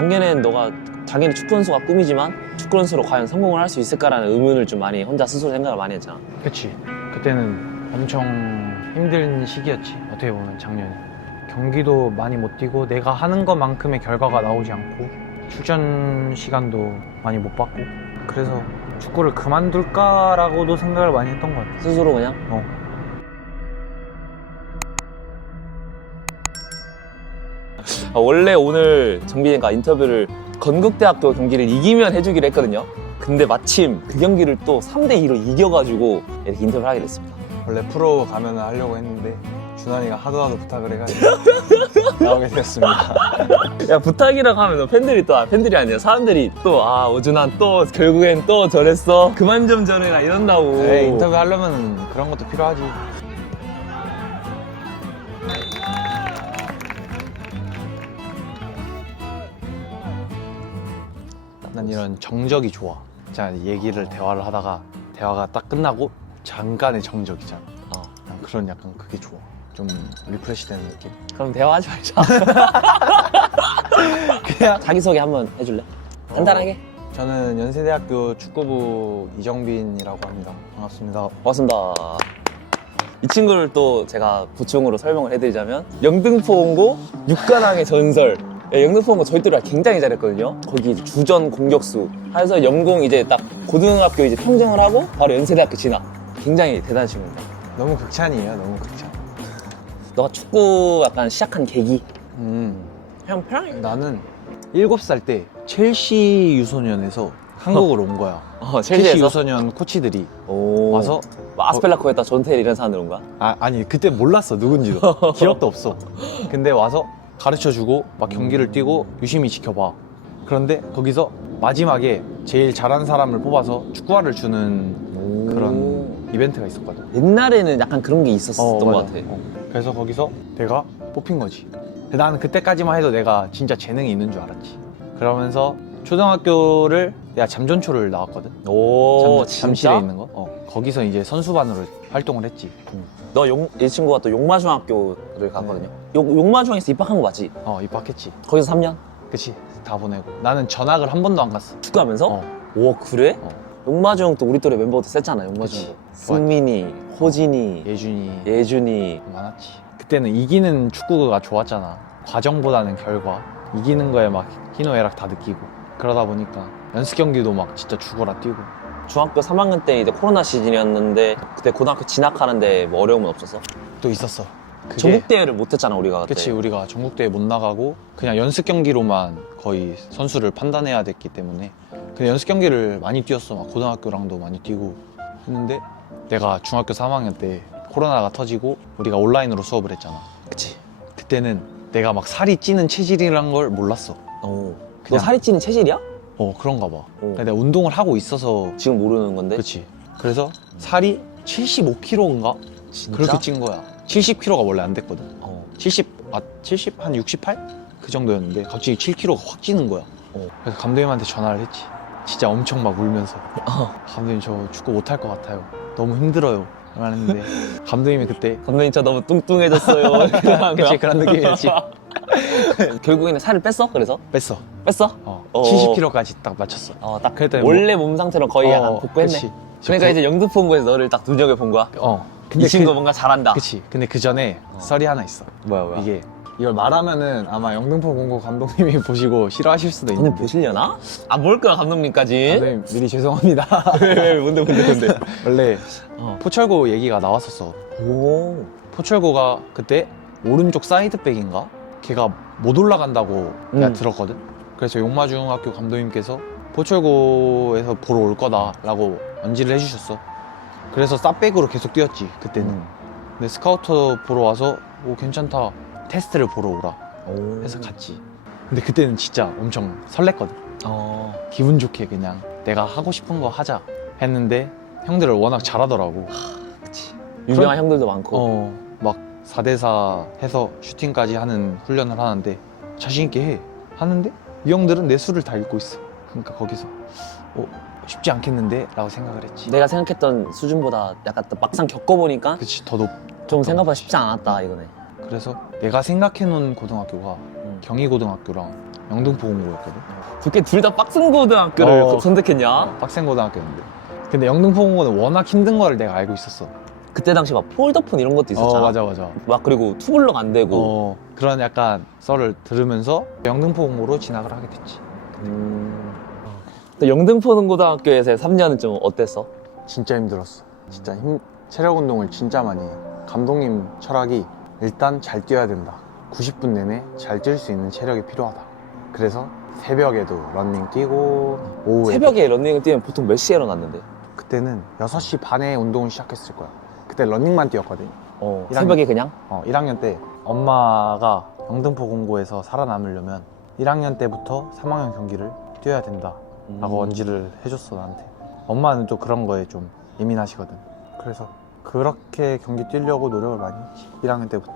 작년엔 너가 당연히 축구 선수가 꿈이지만 축구 선수로 과연 성공을 할 수 있을까라는 의문을 좀 많이 혼자 스스로 생각을 많이 했잖아. 그치. 그때는 엄청 힘든 시기였지. 어떻게 보면 작년에. 경기도 많이 못 뛰고 내가 하는 것만큼의 결과가 나오지 않고 출전 시간도 많이 못 받고. 그래서 축구를 그만둘까라고도 생각을 많이 했던 것 같아. 스스로 그냥? 어. 원래 오늘 정빈이가 인터뷰를 건국대학교 경기를 이기면 해주기로 했거든요. 근데 마침 그 경기를 또 3대2로 이겨가지고 이렇게 인터뷰를 하게 됐습니다. 원래 프로 가면 하려고 했는데 준환이가 하도 하도 부탁을 해가지고 나오게 되었습니다. 야 부탁이라고 하면 너 팬들이 또 아, 팬들이 아니라 사람들이 또 아 오준환 또 결국엔 또 저랬어 그만 좀 저래라 이런다고 네, 인터뷰 하려면 그런 것도 필요하지. 난 이런 정적이 좋아. 자 얘기를 대화를 하다가 대화가 딱 끝나고 잠깐의 정적이잖아. 어. 난 그런 약간 그게 좋아. 좀 리프레시 되는 느낌. 그럼 대화하지 말자. 그냥 자기소개 한번 해줄래? 간단하게? 저는 연세대학교 축구부 이정빈이라고 합니다. 반갑습니다. 반갑습니다. 이 친구를 또 제가 보충으로 설명을 해드리자면 영등포원고 6관왕의 전설. 예, 영등포원고 저희 때랑 굉장히 잘했거든요. 거기 이제 주전 공격수. 해서 영공 이제 딱 고등학교 이제 평정을 하고 바로 연세대학교 진학. 굉장히 대단한 친구입니다. 너무 극찬이에요. 너무 극찬. 너가 축구 약간 시작한 계기? 음, 형 편하게 나는 7살 때 첼시 유소년에서 한국으로 온 거야. 어, 첼시 첼시에서 유소년 코치들이 오. 와서 뭐 아스펠라코에다 전태일 이런 사람들 온가? 아, 아니 그때 몰랐어 누군지도. 기억도 없어. 근데 와서 가르쳐주고 막 경기를 뛰고 유심히 지켜봐 그런데 거기서 마지막에 제일 잘하는 사람을 뽑아서 축구화를 주는 그런 이벤트가 있었거든 옛날에는 약간 그런 게 있었던 어, 것 맞아. 같아. 어. 그래서 거기서 내가 뽑힌 거지 근데 나는 그때까지만 해도 내가 진짜 재능이 있는 줄 알았지 그러면서 초등학교를 내가 잠전초를 나왔거든 오, 잠, 잠실에 있는 거 어. 거기서 이제 선수반으로 활동을 했지 너 용, 이 친구가 또 용마중학교를 갔거든요. 용, 용마중에서 입학한 거 맞지? 어 입학했지 거기서 3년? 그치 다 보내고 나는 전학을 한 번도 안 갔어 축구하면서? 어. 오, 그래? 어. 용마중 또 우리 또래 멤버도 셌잖아, 용마중. 그치. 승민이, 호진이, 예준이 예준이. 많았지 그때는 이기는 축구가 좋았잖아 과정보다는 결과 이기는 거에 막 희노애락 다 느끼고 그러다 보니까 연습 경기도 막 진짜 죽어라 뛰고 중학교 3학년 때 이제 코로나 시즌이었는데 그때 고등학교 진학하는데 뭐 어려움은 없었어? 또 있었어 그게 전국 대회를 못했잖아, 우리가. 그때. 그치 우리가 전국대회 못 나가고 그냥 연습 경기로만 거의 선수를 판단해야 됐기 때문에 그냥 연습 경기를 많이 뛰었어 막 고등학교랑도 많이 뛰고 했는데 내가 중학교 3학년 때 코로나가 터지고 우리가 온라인으로 수업을 했잖아 그치. 그때는 내가 막 살이 찌는 체질이란 걸 몰랐어 오. 너 그냥- 살이 찌는 체질이야? 어 그런가 봐 오. 근데 내가 운동을 하고 있어서 지금 모르는 건데. 그치 그래서 살이 75kg인가 진짜? 그렇게 찐 거야 70kg가 원래 안 됐거든 어. 70, 아, 70? 한 68? 그 정도였는데 갑자기 7kg가 확 찌는 거야. 어. 그래서 감독님한테 전화를 했지. 진짜 엄청 막 울면서. 어. 감독님 저 축구 못할 것 같아요. 너무 힘들어요. 말했는데 감독님이 그때 감독님 저 너무 뚱뚱해졌어요. 그치 그런 느낌이었지. 결국에는 살을 뺐어? 그래서? 뺐어. 뺐어? 어. 어. 70kg까지 딱 맞췄어. 어, 딱 그랬더니 원래 몸 상태로 거의 약간 어, 복구했네. 그치. 그러니까 저 이제 영등포원고에서 너를 딱 눈여겨 본 거야. 어. 이 친구 그, 뭔가 잘한다. 그치. 근데 그 전에 어. 썰이 하나 있어. 뭐야 뭐야. 이게 이걸 말하면은 아마 영등포 공고 감독님이 보시고 싫어하실 수도 오늘 있는데. 보시려나? 아뭘 거야 감독님까지? 감독님 미리 죄송합니다. 왜, 왜, 뭔데 뭔데 뭔데? 원래 어. 포철고 얘기가 나왔었어. 오. 포철고가 그때 오른쪽 사이드백인가? 걔가 못 올라간다고 내가 음. 들었거든. 그래서 용마중학교 감독님께서 포철고에서 보러 올 거다라고 언지를 해주셨어. 그래서 쌉백으로 계속 뛰었지 그때는. 음. 근데 스카우터 보러 와서 오 괜찮다 테스트를 보러 오라 오. 해서 갔지. 근데 그때는 진짜 엄청 설렜거든. 어. 기분 좋게 그냥 내가 하고 싶은 거 하자 했는데 형들을 워낙 잘하더라고. 그치. 유명한 형들도 많고. 어, 막 4대4 해서 슈팅까지 하는 훈련을 하는데 자신 있게 해. 하는데 이 형들은 내 수를 다 읽고 있어. 그러니까 거기서 어, 쉽지 않겠는데? 라고 생각을 했지. 내가 생각했던 수준보다 약간 또 막상 겪어보니까 그치, 더 높. 좀 생각보다 쉽지 않았다 이거네. 그래서 내가 생각해놓은 고등학교가 음. 경희고등학교랑 영등포 공고였거든. 두께 둘 다 빡센 고등학교를 어. 선택했냐? 빡센 고등학교였는데. 근데 영등포 공고는 워낙 힘든 거를 내가 알고 있었어. 그때 당시 막 폴더폰 이런 것도 있었잖아. 어, 맞아, 맞아. 막 그리고 투블럭 안 되고. 어, 그런 약간 썰을 들으면서 영등포 공고로 진학을 하게 됐지. 음. 또 영등포 고등학교에서의 3년은 좀 어땠어? 진짜 힘들었어. 진짜 힘, 체력 운동을 진짜 많이 해. 감독님 철학이 일단 잘 뛰어야 된다. 90분 내내 잘 뛸 수 있는 체력이 필요하다. 그래서 새벽에도 런닝 뛰고 오후에 새벽에 런닝을 뛰면 보통 몇 시에 일어났는데? 그때는 6시 반에 운동을 시작했을 거야. 그때 런닝만 뛰었거든. 어, 일학년. 새벽에 그냥? 어, 1학년 때 엄마가 영등포 공고에서 살아남으려면 1학년 때부터 3학년 경기를 뛰어야 된다. 라고 음. 언지를 해줬어, 나한테. 엄마는 또 그런 거에 좀 예민하시거든. 그래서 그렇게 경기 뛰려고 노력을 많이 했지. 1학년 때부터.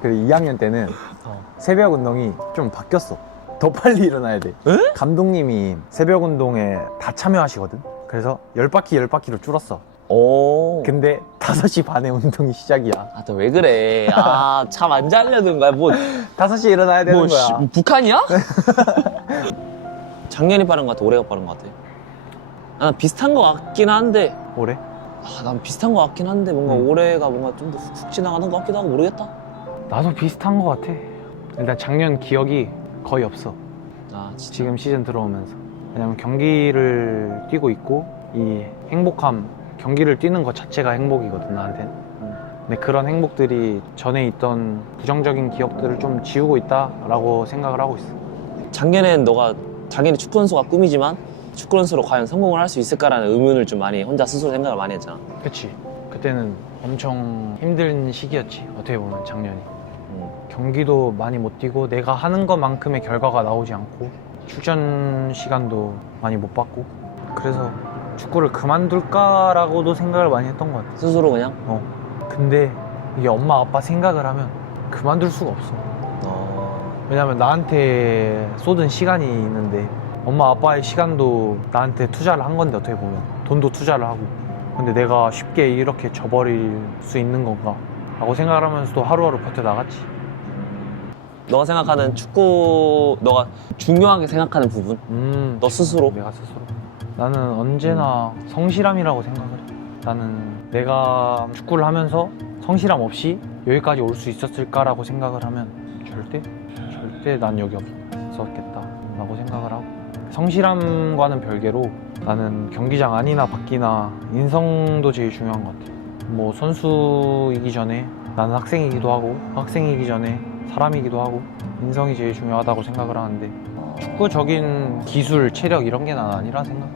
그리고 2학년 때는 어. 새벽 운동이 좀 바뀌었어. 더 빨리 일어나야 돼. 감독님이 새벽 운동에 다 참여하시거든. 그래서 10바퀴 10바퀴로 줄었어. 오. 근데 5시 반에 운동이 시작이야. 아, 또왜 그래? 아, 잠 안 자려는 거야? 뭐, 5시에 일어나야 되는 뭐, 거야. 씨, 뭐 북한이야? 작년이 빠른 것 같아? 올해가 빠른 것 같아? 아, 난 비슷한 것 같긴 한데, 올해? 아, 난 비슷한 것 같긴 한데, 뭔가 음. 올해가 뭔가 좀 더 훅훅 지나가는 것 같기도 하고 모르겠다. 나도 비슷한 것 같아. 일단 작년 기억이 거의 없어. 아, 진짜. 지금 시즌 들어오면서. 왜냐면 경기를 뛰고 있고 이 행복함, 경기를 뛰는 것 자체가 행복이거든 나한테는. 근데 그런 행복들이 전에 있던 부정적인 기억들을 좀 지우고 있다라고 생각을 하고 있어. 작년엔 너가 당연히 축구 선수가 꿈이지만 축구 선수로 과연 성공을 할 수 있을까라는 의문을 좀 많이 혼자 스스로 생각을 많이 했잖아. 그치. 그때는 엄청 힘든 시기였지. 어떻게 보면 작년이. 음. 경기도 많이 못 뛰고 내가 하는 것만큼의 결과가 나오지 않고 출전 시간도 많이 못 받고 그래서 축구를 그만둘까라고도 생각을 많이 했던 것 같아. 스스로 그냥? 어. 근데 이게 엄마 아빠 생각을 하면 그만둘 수가 없어. 어... 왜냐면 나한테 쏟은 시간이 있는데 엄마 아빠의 시간도 나한테 투자를 한 건데 어떻게 보면. 돈도 투자를 하고. 근데 내가 쉽게 이렇게 져버릴 수 있는 건가? 라고 생각을 하면서도 하루하루 버텨나갔지. 너가 생각하는 축구 너가 중요하게 생각하는 부분? 음, 너 스스로? 내가 스스로 나는 언제나 성실함이라고 생각을 해. 나는 내가 축구를 하면서 성실함 없이 여기까지 올 수 있었을까라고 생각을 하면 절대 절대 난 여기 없었겠다 라고 생각을 하고. 성실함과는 별개로 나는 경기장 안이나 밖이나 인성도 제일 중요한 것 같아 뭐 선수이기 전에 나는 학생이기도 하고 학생이기 전에 사람이기도 하고 인성이 제일 중요하다고 생각을 하는데 축구적인 기술, 체력 이런 게 난 아니라 생각.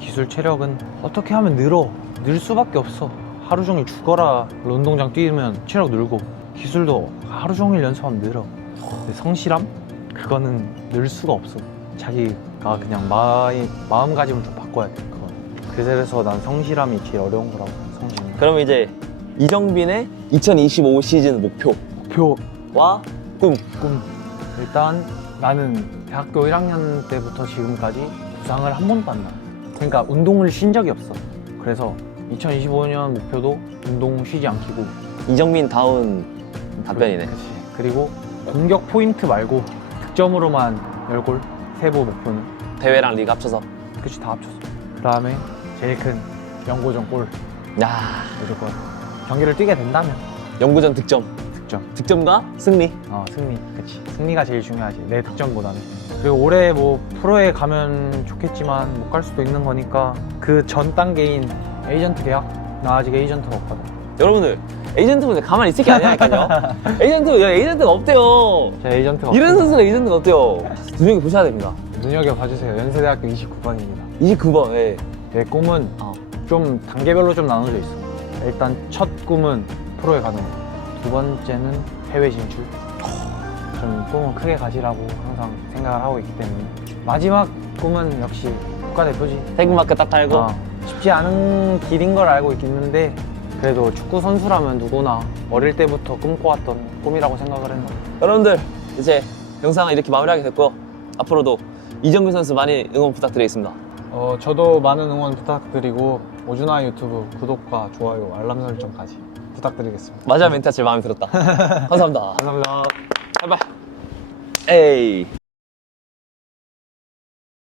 기술, 체력은 어떻게 하면 늘어. 늘 수밖에 없어. 하루 종일 죽어라 운동장 뛰면 체력 늘고 기술도 하루 종일 연습하면 늘어. 근데 성실함? 그거는 늘 수가 없어. 자기가 그냥 마음, 마음가짐을 좀 바꿔야 돼. 그건. 그래서 난 성실함이 제일 어려운 거라고. 성실함. 그러면 이제 이정빈의 2025 시즌 목표와 목표 꿈 꿈. 일단 나는 대학교 1학년 때부터 지금까지 부상을 한 번도 안 나. 그러니까 운동을 쉰 적이 없어. 그래서 2025년 목표도 운동 쉬지 않기고. 이정빈 다운 답변이네 그치. 그리고 공격 포인트 말고 득점으로만 10골 세부 목표는. 대회랑 리그 합쳐서 그치 다 합쳤어. 그 다음에 제일 큰 연고전 골 야 무조건. 경기를 뛰게 된다면 영구전 득점 득점. 득점과 승리 어, 승리. 그치. 승리가 제일 중요하지. 내 득점보다는. 그리고 올해 뭐 프로에 가면 좋겠지만 못 갈 수도 있는 거니까 그 전 단계인 에이전트 계약? 나 아직 에이전트가 없거든. 여러분들 에이전트분들 가만히 있을 게 아니라니까요 에이전트 야, 에이전트가 없대요 제 에이전트가 이런. 선수가 에이전트가 없대요 눈여겨 보셔야 됩니다 눈여겨 봐주세요. 연세대학교 29번입니다. 29번 예. 내 꿈은 어. 좀 단계별로 좀 나눠져 있어. 일단 첫 꿈은 프로에 가는 거. 두 번째는 해외 진출. 좀 꿈은 크게 가지라고 항상 생각을 하고 있기 때문에. 마지막 꿈은 역시 국가대표지. 태극마크 딱 달고 어, 쉽지 않은 길인 걸 알고 있겠는데 그래도 축구 선수라면 누구나 어릴 때부터 꿈꿔왔던 꿈이라고 생각을 했는데 여러분들 이제 영상을 이렇게 마무리하게 됐고요 앞으로도 이정빈 선수 많이 응원 부탁드리겠습니다 어, 저도 많은 응원 부탁드리고 오준하 유튜브 구독과 좋아요 알람 설정까지 부탁드리겠습니다. 마지막 멘트가 제일 마음에 들었다 감사합니다 감사합니다. 바이바이 에이